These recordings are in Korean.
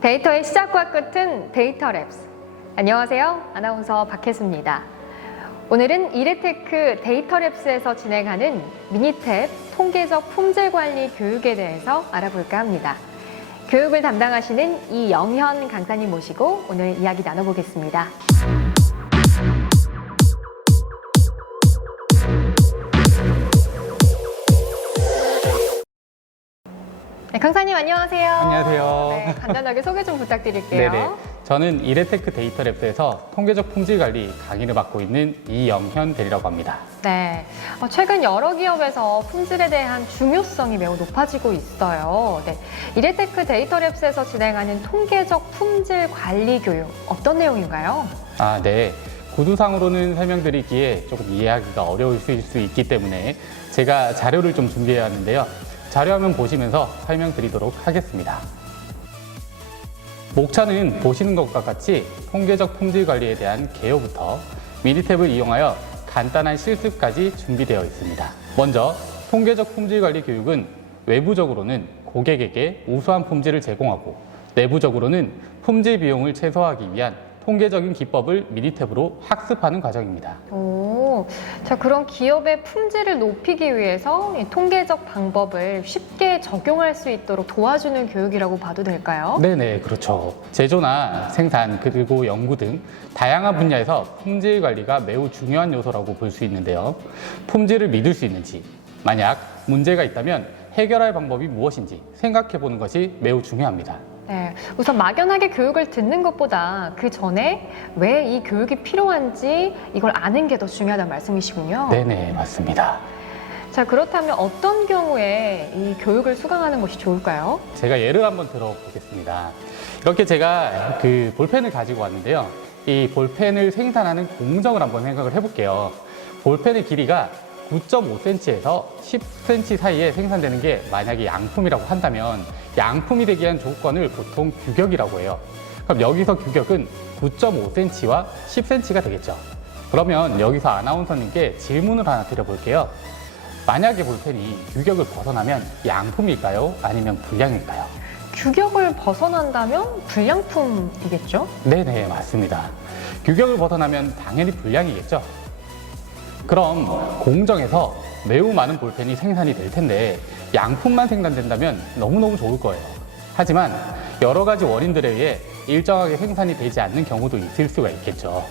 데이터의 시작과 끝은 데이터 랩스. 안녕하세요. 아나운서 박혜수입니다. 오늘은 이레테크 데이터 랩스에서 진행하는 미니탭 통계적 품질 관리 교육에 대해서 알아볼까 합니다. 교육을 담당하시는 이영현 강사님 모시고 오늘 이야기 나눠보겠습니다. 네, 강사님 안녕하세요. 안녕하세요. 네, 간단하게 소개 좀 부탁드릴게요. 네네. 저는 이레테크 데이터 랩스에서 통계적 품질 관리 강의를 맡고 있는 이영현 대리라고 합니다. 네, 최근 여러 기업에서 품질에 대한 중요성이 매우 높아지고 있어요. 네, 이레테크 데이터 랩스에서 진행하는 통계적 품질 관리 교육 어떤 내용인가요? 네. 구두상으로는 설명드리기에 조금 이해하기가 어려우실 수 있기 때문에 제가 자료를 좀 준비해 왔는데요. 자료화면 보시면서 설명드리도록 하겠습니다. 목차는 보시는 것과 같이 통계적 품질 관리에 대한 개요부터 미니탭을 이용하여 간단한 실습까지 준비되어 있습니다. 먼저 통계적 품질 관리 교육은 외부적으로는 고객에게 우수한 품질을 제공하고 내부적으로는 품질 비용을 최소화하기 위한 통계적인 기법을 미니탭으로 학습하는 과정입니다. 자, 그럼 기업의 품질을 높이기 위해서 이 통계적 방법을 쉽게 적용할 수 있도록 도와주는 교육이라고 봐도 될까요? 네네, 그렇죠. 제조나 생산 그리고 연구 등 다양한 분야에서 품질 관리가 매우 중요한 요소라고 볼 수 있는데요. 품질을 믿을 수 있는지, 만약 문제가 있다면 해결할 방법이 무엇인지 생각해 보는 것이 매우 중요합니다. 네, 우선 막연하게 교육을 듣는 것보다 그 전에 왜 이 교육이 필요한지 이걸 아는 게 더 중요하다는 말씀이시군요. 네네, 맞습니다. 자, 그렇다면 어떤 경우에 이 교육을 수강하는 것이 좋을까요? 제가 예를 한번 들어보겠습니다. 이렇게 제가 그 볼펜을 가지고 왔는데요. 이 볼펜을 생산하는 공정을 한번 생각을 해볼게요. 볼펜의 길이가 9.5cm에서 10cm 사이에 생산되는 게 만약에 양품이라고 한다면 양품이 되기 위한 조건을 보통 규격이라고 해요. 그럼 여기서 규격은 9.5cm와 10cm가 되겠죠. 그러면 여기서 아나운서님께 질문을 하나 드려볼게요. 만약에 볼펜이 규격을 벗어나면 양품일까요? 아니면 불량일까요? 규격을 벗어난다면 불량품이겠죠? 네네, 맞습니다. 규격을 벗어나면 당연히 불량이겠죠. 그럼 공정에서 매우 많은 볼펜이 생산이 될 텐데 양품만 생산된다면 너무너무 좋을 거예요. 하지만 여러 가지 원인들에 의해 일정하게 생산이 되지 않는 경우도 있을 수가 있겠죠.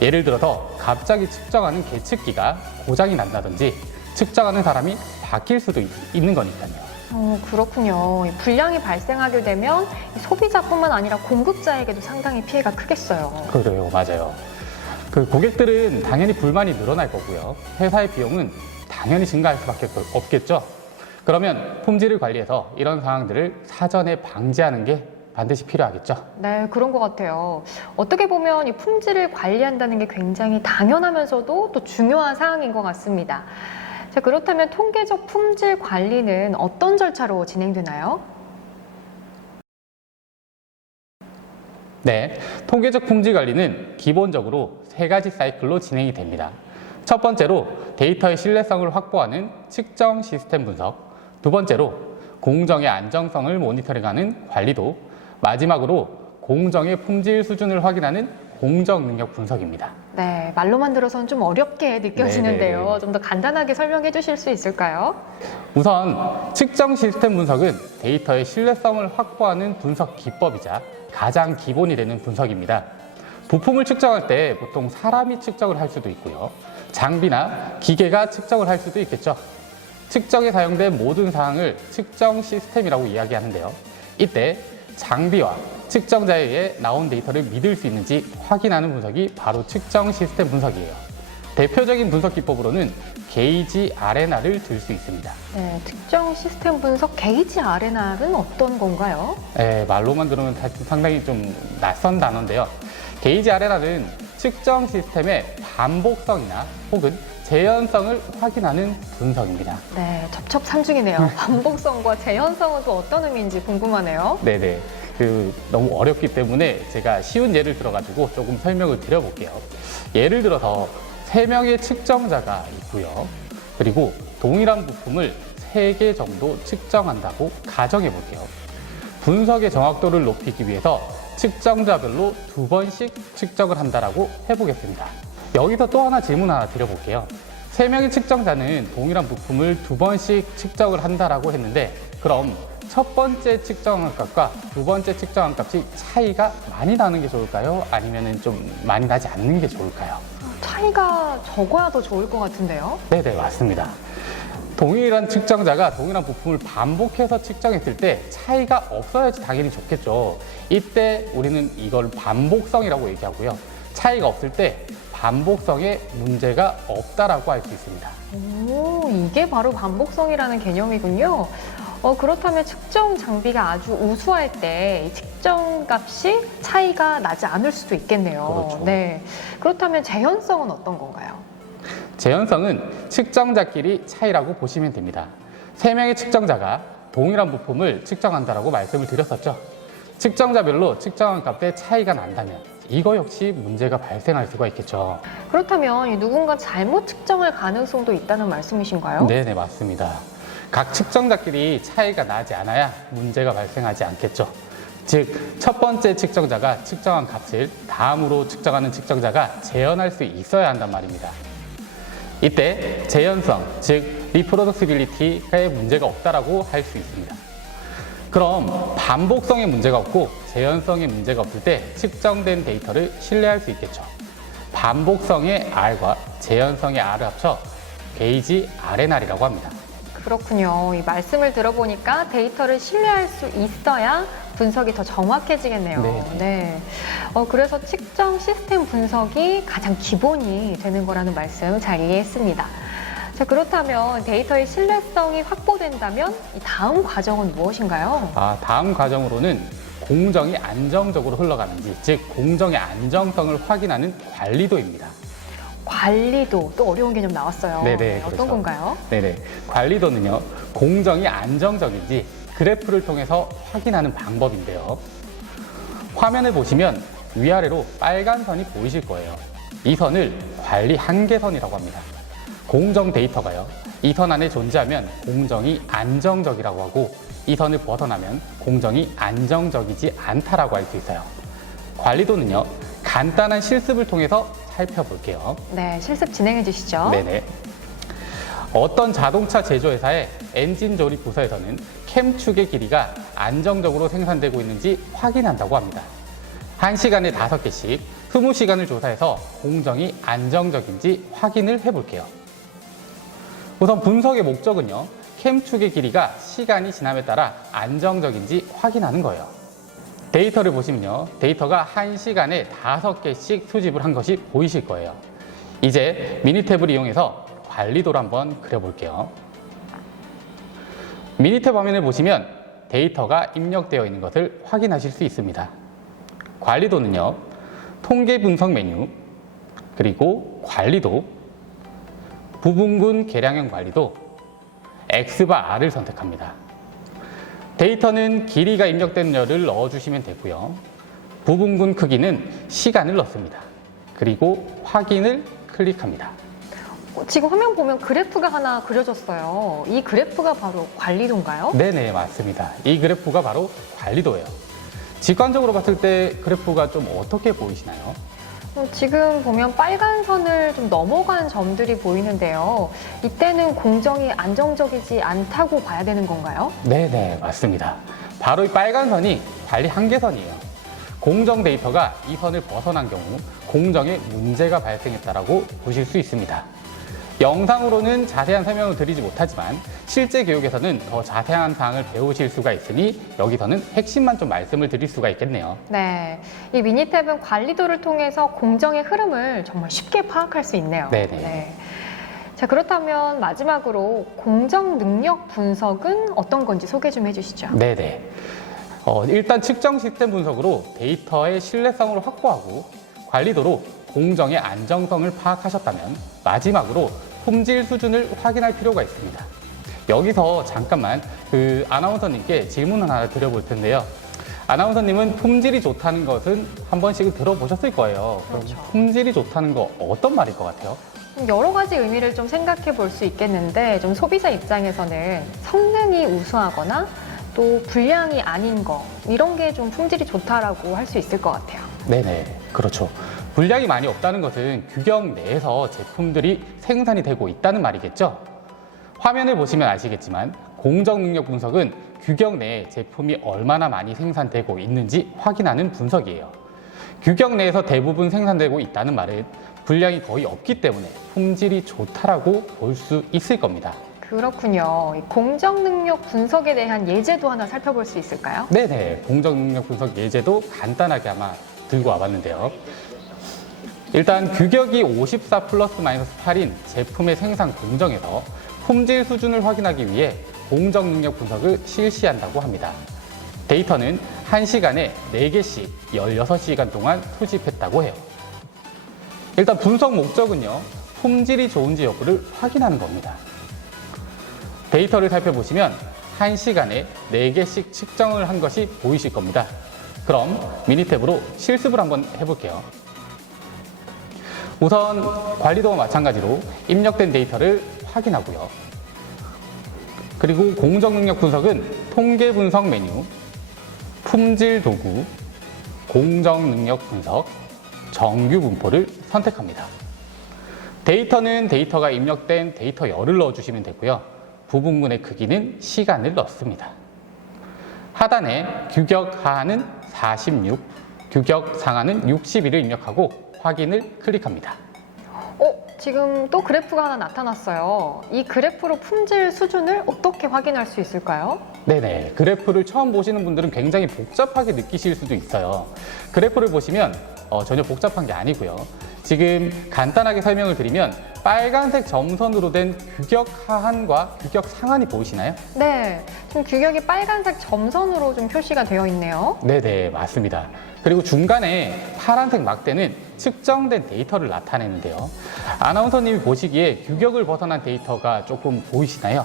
예를 들어서 갑자기 측정하는 계측기가 고장이 난다든지 측정하는 사람이 바뀔 수도 있는 거니까요. 그렇군요. 불량이 발생하게 되면 소비자뿐만 아니라 공급자에게도 상당히 피해가 크겠어요. 그래요, 맞아요. 그 고객들은 당연히 불만이 늘어날 거고요. 회사의 비용은 당연히 증가할 수밖에 없겠죠. 그러면 품질을 관리해서 이런 상황들을 사전에 방지하는 게 반드시 필요하겠죠. 네, 그런 것 같아요. 어떻게 보면 이 품질을 관리한다는 게 굉장히 당연하면서도 또 중요한 사항인 것 같습니다. 자, 그렇다면 통계적 품질 관리는 어떤 절차로 진행되나요? 네, 통계적 품질 관리는 기본적으로 3가지 사이클로 진행이 됩니다. 첫 번째로 데이터의 신뢰성을 확보하는 측정 시스템 분석, 두 번째로 공정의 안정성을 모니터링하는 관리도, 마지막으로 공정의 품질 수준을 확인하는 공정 능력 분석입니다. 네, 말로만 들어서는 좀 어렵게 느껴지는데요. 네네. 좀 더 간단하게 설명해 주실 수 있을까요? 우선 측정 시스템 분석은 데이터의 신뢰성을 확보하는 분석 기법이자 가장 기본이 되는 분석입니다. 부품을 측정할 때 보통 사람이 측정을 할 수도 있고요. 장비나 기계가 측정을 할 수도 있겠죠. 측정에 사용된 모든 사항을 측정 시스템이라고 이야기하는데요. 이때 장비와 측정자에 의해 나온 데이터를 믿을 수 있는지 확인하는 분석이 바로 측정 시스템 분석이에요. 대표적인 분석 기법으로는 게이지 아레나를 들 수 있습니다. 네, 특정 시스템 분석 게이지 아레나는 어떤 건가요? 네, 말로만 들으면 상당히 좀 낯선 단어인데요. 게이지 아레나는 측정 시스템의 반복성이나 혹은 재현성을 확인하는 분석입니다. 네, 첩첩산중이네요. 반복성과 재현성은 또 어떤 의미인지 궁금하네요. 네네. 너무 어렵기 때문에 제가 쉬운 예를 들어가지고 조금 설명을 드려볼게요. 예를 들어서 3명의 측정자가 있고요. 그리고 동일한 부품을 3개 정도 측정한다고 가정해 볼게요. 분석의 정확도를 높이기 위해서 측정자별로 2번씩 측정을 한다라고 해보겠습니다. 여기서 또 하나 질문 하나 드려볼게요. 3명의 측정자는 동일한 부품을 2번씩 측정을 한다라고 했는데, 그럼 첫 번째 측정한 값과 두 번째 측정한 값이 차이가 많이 나는 게 좋을까요? 아니면 좀 많이 나지 않는 게 좋을까요? 차이가 적어야 더 좋을 것 같은데요? 네네, 맞습니다. 동일한 측정자가 동일한 부품을 반복해서 측정했을 때 차이가 없어야지 당연히 좋겠죠. 이때 우리는 이걸 반복성이라고 얘기하고요. 차이가 없을 때 반복성에 문제가 없다라고 할 수 있습니다. 오, 이게 바로 반복성이라는 개념이군요. 그렇다면 측정 장비가 아주 우수할 때 이 측정 값이 차이가 나지 않을 수도 있겠네요. 그렇죠. 네. 그렇다면 재현성은 어떤 건가요? 재현성은 측정자끼리 차이라고 보시면 됩니다. 3명의 측정자가 동일한 부품을 측정한다라고 말씀을 드렸었죠. 측정자별로 측정한 값에 차이가 난다면 이거 역시 문제가 발생할 수가 있겠죠. 그렇다면 누군가 잘못 측정할 가능성도 있다는 말씀이신가요? 네네, 맞습니다. 각 측정자끼리 차이가 나지 않아야 문제가 발생하지 않겠죠. 즉, 첫 번째 측정자가 측정한 값을 다음으로 측정하는 측정자가 재현할 수 있어야 한단 말입니다. 이때 재현성, 즉 리프로덕시빌리티에 문제가 없다라고 할 수 있습니다. 그럼 반복성에 문제가 없고 재현성에 문제가 없을 때 측정된 데이터를 신뢰할 수 있겠죠. 반복성의 R과 재현성의 R을 합쳐 베이지 RNR이라고 합니다. 그렇군요. 이 말씀을 들어보니까 데이터를 신뢰할 수 있어야 분석이 더 정확해지겠네요. 네. 그래서 측정 시스템 분석이 가장 기본이 되는 거라는 말씀 잘 이해했습니다. 자, 그렇다면 데이터의 신뢰성이 확보된다면 이 다음 과정은 무엇인가요? 다음 과정으로는 공정이 안정적으로 흘러가는지, 즉 공정의 안정성을 확인하는 관리도입니다. 관리도, 또 어려운 개념 나왔어요. 네네, 어떤 그렇죠. 건가요? 네네. 관리도는요, 공정이 안정적인지 그래프를 통해서 확인하는 방법인데요. 화면을 보시면 위아래로 빨간 선이 보이실 거예요. 이 선을 관리 한계선이라고 합니다. 공정 데이터가요, 이 선 안에 존재하면 공정이 안정적이라고 하고, 이 선을 벗어나면 공정이 안정적이지 않다라고 할 수 있어요. 관리도는요, 간단한 실습을 통해서 살펴볼게요. 네, 실습 진행해 주시죠. 네네. 어떤 자동차 제조회사의 엔진 조립 부서에서는 캠축의 길이가 안정적으로 생산되고 있는지 확인한다고 합니다. 1시간에 5개씩 20시간을 조사해서 공정이 안정적인지 확인을 해볼게요. 우선 분석의 목적은요, 캠축의 길이가 시간이 지남에 따라 안정적인지 확인하는 거예요. 데이터를 보시면요, 데이터가 1시간에 5개씩 수집을 한 것이 보이실 거예요. 이제 미니탭을 이용해서 관리도를 한번 그려볼게요. 미니탭 화면을 보시면 데이터가 입력되어 있는 것을 확인하실 수 있습니다. 관리도는요, 통계 분석 메뉴, 그리고 관리도, 부분군 계량형 관리도, X바 R을 선택합니다. 데이터는 길이가 입력된 열을 넣어주시면 되고요. 부분군 크기는 시간을 넣습니다. 그리고 확인을 클릭합니다. 지금 화면 보면 그래프가 하나 그려졌어요. 이 그래프가 바로 관리도인가요? 네네, 맞습니다. 이 그래프가 바로 관리도예요. 직관적으로 봤을 때 그래프가 좀 어떻게 보이시나요? 지금 보면 빨간 선을 좀 넘어간 점들이 보이는데요. 이때는 공정이 안정적이지 않다고 봐야 되는 건가요? 네네, 맞습니다. 바로 이 빨간 선이 관리 한계선이에요. 공정 데이터가 이 선을 벗어난 경우 공정에 문제가 발생했다라고 보실 수 있습니다. 영상으로는 자세한 설명을 드리지 못하지만 실제 교육에서는 더 자세한 사항을 배우실 수가 있으니 여기서는 핵심만 좀 말씀을 드릴 수가 있겠네요. 네, 이 미니탭은 관리도를 통해서 공정의 흐름을 정말 쉽게 파악할 수 있네요. 네네. 네. 자, 그렇다면 마지막으로 공정 능력 분석은 어떤 건지 소개 좀 해주시죠. 네네. 일단 측정 시스템 분석으로 데이터의 신뢰성을 확보하고 관리도로 공정의 안정성을 파악하셨다면 마지막으로 품질 수준을 확인할 필요가 있습니다. 여기서 잠깐만 아나운서님께 질문을 하나 드려볼 텐데요. 아나운서님은 품질이 좋다는 것은 한 번씩은 들어보셨을 거예요. 그렇죠. 그럼 품질이 좋다는 거 어떤 말일 것 같아요? 여러 가지 의미를 좀 생각해 볼 수 있겠는데 좀 소비자 입장에서는 성능이 우수하거나 또 불량이 아닌 거 이런 게 좀 품질이 좋다라고 할 수 있을 것 같아요. 네네, 그렇죠. 분량이 많이 없다는 것은 규격 내에서 제품들이 생산이 되고 있다는 말이겠죠. 화면을 보시면 아시겠지만 공정 능력 분석은 규격 내에 제품이 얼마나 많이 생산되고 있는지 확인하는 분석이에요. 규격 내에서 대부분 생산되고 있다는 말은 분량이 거의 없기 때문에 품질이 좋다라고 볼 수 있을 겁니다. 그렇군요. 이 공정 능력 분석에 대한 예제도 하나 살펴볼 수 있을까요? 네네, 공정 능력 분석 예제도 간단하게 아마 들고 와봤는데요. 일단 규격이 54 플러스 마이너스 8인 제품의 생산 공정에서 품질 수준을 확인하기 위해 공정 능력 분석을 실시한다고 합니다. 데이터는 1시간에 4개씩 16시간 동안 수집했다고 해요. 일단 분석 목적은요, 품질이 좋은지 여부를 확인하는 겁니다. 데이터를 살펴보시면 1시간에 4개씩 측정을 한 것이 보이실 겁니다. 그럼 미니탭으로 실습을 한번 해볼게요. 우선 관리도와 마찬가지로 입력된 데이터를 확인하고요. 그리고 공정 능력 분석은 통계 분석 메뉴, 품질 도구, 공정 능력 분석, 정규 분포를 선택합니다. 데이터는 데이터가 입력된 데이터 열을 넣어주시면 되고요. 부분문의 크기는 시간을 넣습니다. 하단에 규격 하하는 46, 규격 상하는 61을 입력하고 확인을 클릭합니다. 지금 또 그래프가 하나 나타났어요. 이 그래프로 품질 수준을 어떻게 확인할 수 있을까요? 네네, 그래프를 처음 보시는 분들은 굉장히 복잡하게 느끼실 수도 있어요. 그래프를 보시면 전혀 복잡한 게 아니고요. 지금 간단하게 설명을 드리면 빨간색 점선으로 된 규격 하한과 규격 상한이 보이시나요? 네, 지금 규격이 빨간색 점선으로 좀 표시가 되어 있네요. 네네, 맞습니다. 그리고 중간에 파란색 막대는 측정된 데이터를 나타내는데요. 아나운서님이 보시기에 규격을 벗어난 데이터가 조금 보이시나요?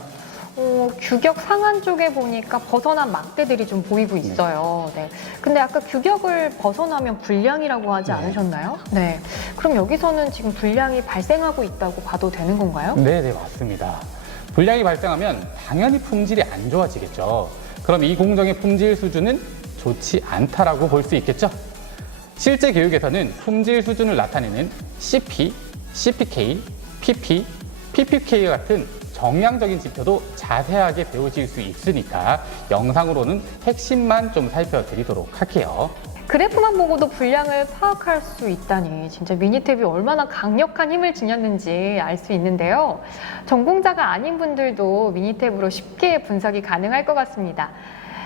규격 상한 쪽에 보니까 벗어난 막대들이 좀 보이고 있어요. 네. 근데 아까 규격을 벗어나면 불량이라고 하지 네. 않으셨나요? 네. 그럼 여기서는 지금 불량이 발생하고 있다고 봐도 되는 건가요? 네네, 맞습니다. 불량이 발생하면 당연히 품질이 안 좋아지겠죠. 그럼 이 공정의 품질 수준은 좋지 않다라고 볼 수 있겠죠. 실제 교육에서는 품질 수준을 나타내는 CP, CPK, PP, PPK 같은 정량적인 지표도 자세하게 배우실 수 있으니까 영상으로는 핵심만 좀 살펴드리도록 할게요. 그래프만 보고도 불량을 파악할 수 있다니 진짜 미니탭이 얼마나 강력한 힘을 지녔는지 알 수 있는데요. 전공자가 아닌 분들도 미니탭으로 쉽게 분석이 가능할 것 같습니다.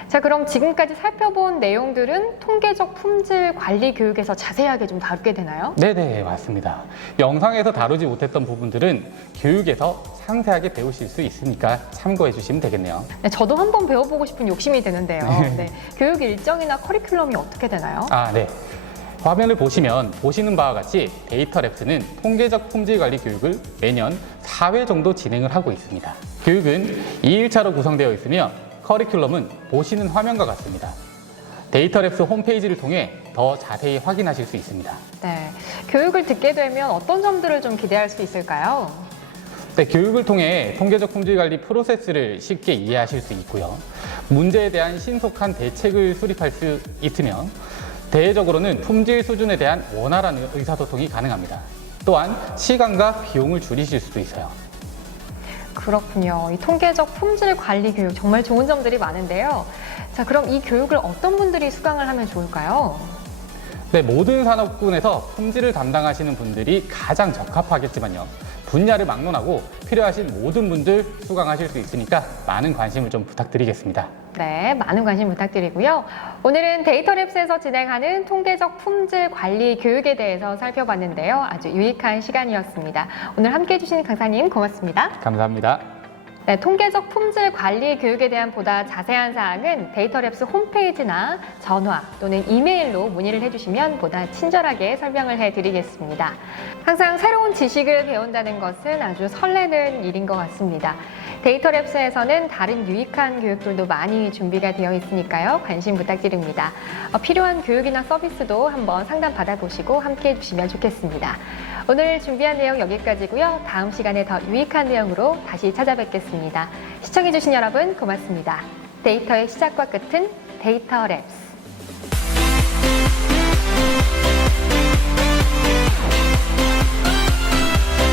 자, 그럼 지금까지 살펴본 내용들은 통계적 품질 관리 교육에서 자세하게 좀 다루게 되나요? 네네, 맞습니다. 영상에서 다루지 못했던 부분들은 교육에서 상세하게 배우실 수 있으니까 참고해 주시면 되겠네요. 네, 저도 한번 배워보고 싶은 욕심이 드는데요. 네, 교육 일정이나 커리큘럼이 어떻게 되나요? 네. 화면을 보시면 보시는 바와 같이 데이터랩스는 통계적 품질 관리 교육을 매년 4회 정도 진행을 하고 있습니다. 교육은 2일차로 구성되어 있으며 커리큘럼은 보시는 화면과 같습니다. 데이터랩스 홈페이지를 통해 더 자세히 확인하실 수 있습니다. 네, 교육을 듣게 되면 어떤 점들을 좀 기대할 수 있을까요? 네, 교육을 통해 통계적 품질 관리 프로세스를 쉽게 이해하실 수 있고요. 문제에 대한 신속한 대책을 수립할 수 있으며 대외적으로는 품질 수준에 대한 원활한 의사소통이 가능합니다. 또한 시간과 비용을 줄이실 수도 있어요. 그렇군요. 이 통계적 품질 관리 교육 정말 좋은 점들이 많은데요. 자, 그럼 이 교육을 어떤 분들이 수강을 하면 좋을까요? 네, 모든 산업군에서 품질을 담당하시는 분들이 가장 적합하겠지만요. 분야를 막론하고 필요하신 모든 분들 수강하실 수 있으니까 많은 관심을 좀 부탁드리겠습니다. 네, 많은 관심 부탁드리고요. 오늘은 데이터랩스에서 진행하는 통계적 품질 관리 교육에 대해서 살펴봤는데요. 아주 유익한 시간이었습니다. 오늘 함께해 주신 강사님 고맙습니다. 감사합니다. 네, 통계적 품질 관리 교육에 대한 보다 자세한 사항은 데이터랩스 홈페이지나 전화 또는 이메일로 문의를 해주시면 보다 친절하게 설명을 해드리겠습니다. 항상 새로운 지식을 배운다는 것은 아주 설레는 일인 것 같습니다. 데이터랩스에서는 다른 유익한 교육들도 많이 준비가 되어 있으니까요. 관심 부탁드립니다. 필요한 교육이나 서비스도 한번 상담 받아보시고 함께 해주시면 좋겠습니다. 오늘 준비한 내용 여기까지고요. 다음 시간에 더 유익한 내용으로 다시 찾아뵙겠습니다. 시청해주신 여러분 고맙습니다. 데이터의 시작과 끝은 데이터 랩스.